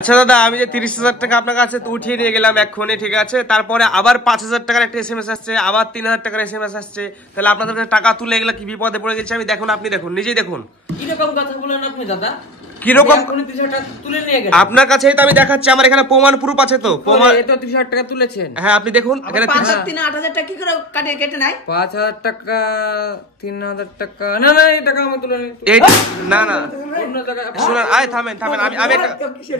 আচ্ছা দাদা, আমি যে 30,000 টাকা আপনার কাছে উঠিয়ে নিয়ে গেলাম এক্ষুনি, ঠিক আছে, তারপরে আবার 5,000 টাকার একটা SMS আসছে, আবার 3,000 টাকার SMS আসছে, তাহলে আপনাদের কাছে টাকা তুলে গেলে কি বিপদে পড়ে গেছে আমি দেখুন, আপনি দেখুন, নিজেই দেখুন। কিরকম কথা বলেন আপনি দাদা? কিরকম? তুলে নিয়ে গেলেন আপনার কাছেই তো আমি দেখাচ্ছি, আমার এখানে প্রমাণ প্রুফ আছে তো। প্রমাণ এই তো 30,000 টাকা তুলেছেন। হ্যাঁ আপনি দেখুন এখানে 5,000 টাকা কি করে কেটে নাই? 5,000 টাকা 3,000 টাকা না না এই টাকা আমি তুলে নিই। এই না না অন্য জায়গায় শুনুন, থামেন থামেন, আমি একটা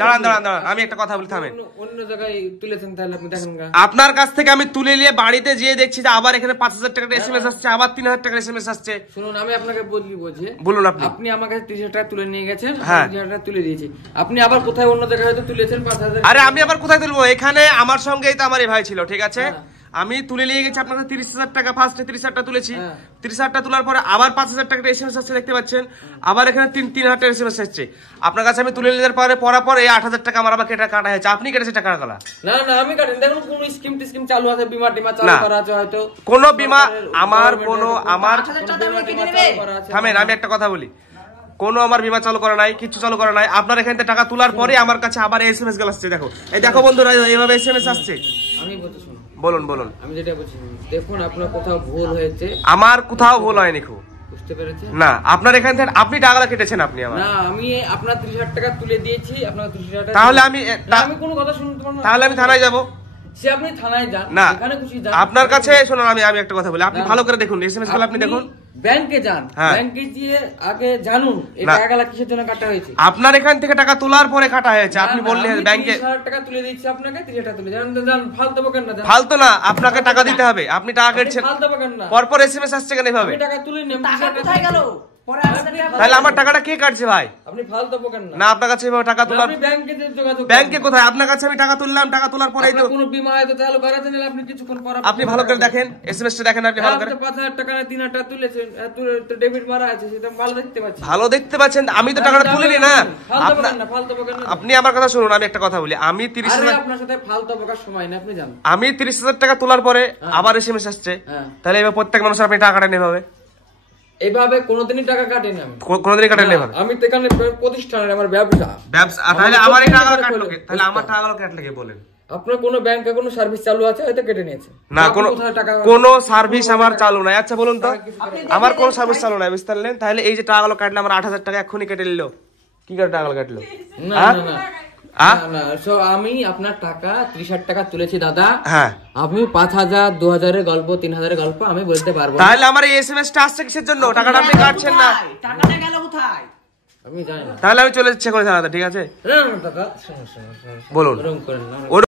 দাঁড়ান, আমি একটা কথা বলি, থামেন। অন্য জায়গায় তুলেছেন তাহলে আপনি দেখেন। আপনার কাছ থেকে আমি তুলে নিয়ে বাড়িতে যেয়ে দেখছি যে আবার এখানে 5,000 টাকার SMS আসছে, আবার 3,000 টাকার SMS আসছে। শুনুন আমি আপনাকে বলছি, বলুন আপনি আমার কাছে 30,000 টাকা তুলে নিয়ে গেছেন, হ্যাঁ 30,000 টাকা তুলে দিয়েছি। আপনি আবার কোথায় অন্য জায়গায় হয়তো তুলেছেন 5,000। আরে আমি আবার কোথায় তুলবো? এখানে আমার সঙ্গেই তো আমার এই ভাই ছিল, ঠিক আছে, আমি তুলে নিয়ে গেছি আপনার কাছে 30,000 টাকা। ফার্স্টে 30,000 টাকা তুলেছি, 30,000 টাকা তোলার পরে আবার 5,000 টাকা SMS আসছে, দেখতে পাচ্ছেন, আবার এখানে 3,000 টাকা SMS আসছে। আপনার কাছে আমি তুলে নিয়ে পরে পর এই 8,000 টাকা আমার আবার কাটা হয়েছে। আপনি কেটেছে টাকা গলা? না না আমি কাটেন, দেখুন কোন স্কিম চালু আছে, বিমা টিমা চালু করা আছে হয়তো। কোন বিমা আমার থামেন, আমি একটা কথা বলি, কোনো আমার বিমা চালু করা নাই, কিছু চালু করা নাই। আপনার এখান থেকে টাকা তোলার পরে আমার কাছে আবার SMS গেল আসছে, দেখো এই দেখো বন্ধুরা, এইভাবে SMS আসছে। আমি বলতে শুনুন, বলুন। আমি যেটা বলছি দেখুন, আপনার কোথাও ভুল হয়েছে। আমার কোথাও ভুল হয়নি, খুব বুঝতে পেরেছেন না। আপনার এখান থেকে আপনি টাকাটা কেটেছেন, আপনি আমার না, আমি আপনার 30,000 টাকা তুলে দিয়েছি, আপনার 30,000 টাকা। তাহলে আমি কোনো কথা শুনতে পারবো না, তাহলে আমি থানায় যাব। সে আপনি থানায় যান, না এখানে খুশি যান। আপনার কাছে শুনুন, আমি একটা কথা বলি, আপনি ভালো করে দেখুন SMS গুলো, আপনি দেখুন। ব্যাংকে যান, হ্যাঁ। ব্যাংকে গিয়ে আগে জানুন এই টাকাগুলো কিসের জন্য কাটা হয়েছে। আপনার এখান থেকে টাকা তোলার পরে কাটা হয়েছে, আপনি বললেন ব্যাংকে 30,000 টাকা তুলে দিচ্ছি আপনাকে, 30,000 টাকা তুলে যান, ফালতু বকেন না। ফালতু না, আপনাকে টাকা দিতে হবে, আপনি টাকা কেটেছেন, ফালতু বকেন না। পরপর SMS আসছে কেন এভাবে? আমি টাকা তুলে নিলাম, টাকা কোথায় গেল? পরে আসছে টাকা। তাহলে আমার টাকাটা কে কাটছে ভাই? আপনি ফালতু বকেন না, আপনার কাছে এভাবে টাকা তোলার, আপনি ব্যাংকে যোগাযোগ ব্যাংকে কোথায়? আপনার কাছে আমি টাকা তুললাম, টাকা তোলার পরেই তো কোনো বিমা হয়তো চালু করাতে নিলে আপনি কিছুক্ষণ পর আপনি ভালো করে দেখেন, SMS টা দেখেন আপনি ভালো করে। 5,000 টাকা না 3,000 টাকা তুলেছেন, তো ডেবিট মারা আছে, সেটা ভালো দেখতে পাচ্ছি। ভালো দেখতে পাচ্ছেন, আমি তো টাকাটা তুলিনি না। ফালতু বকেন না। আপনি আমার কথা শুনুন, আমি একটা কথা বলি, আমি 30,000 আপনার সাথে ফালতু বকার সময় না, আপনি জানেন। আমি 30,000 টাকা তোলার পরে আবার SMS আসছে, তাহলে এবার প্রত্যেক মানুষের আপনি টাকাটা নেবে হবে? এভাবে কোনোদিনই টাকা কাটেনি আমি, কোনোদিনই কাটেন এভাবে? আমি তো এখানে প্রতিষ্ঠানের আমার ব্যবসা। তাহলে আমার এই টাকা কাটলো কে? তাহলে আমার টাকাগুলো কাটলো কে বলেন? আপনার কোনো ব্যাংকে কোনো সার্ভিস চালু আছে হয়তো কেটে নিয়েছে না, কোনো সার্ভিস আমার চালু নাই। আচ্ছা বলুন তো, আমার কোনো সার্ভিস চালু নাই, বুঝতে পারলেন? তাহলে এই যে টাকাগুলো কাটলো, আমার 8,000 টাকা এক্ষুনি কেটে নিল, কি করে টাকাগুলো কাটলো? আমি আপনার টাকা 30,000 টাকা তুলেছি দাদা। হ্যাঁ, আপনি 5,000 2,000 এর গল্প 3,000 এর গল্প আমি বলতে পারবো। তাহলে আমার এই SMS টা আসছে কিসের জন্য? টাকাটা আপনি কাটছেন না, টাকাটা গেল কোথায়? আমি জানি না। তাহলে আমি চলে যাচ্ছি এখন থানাতে, ঠিক আছে? না দাদা বলুন।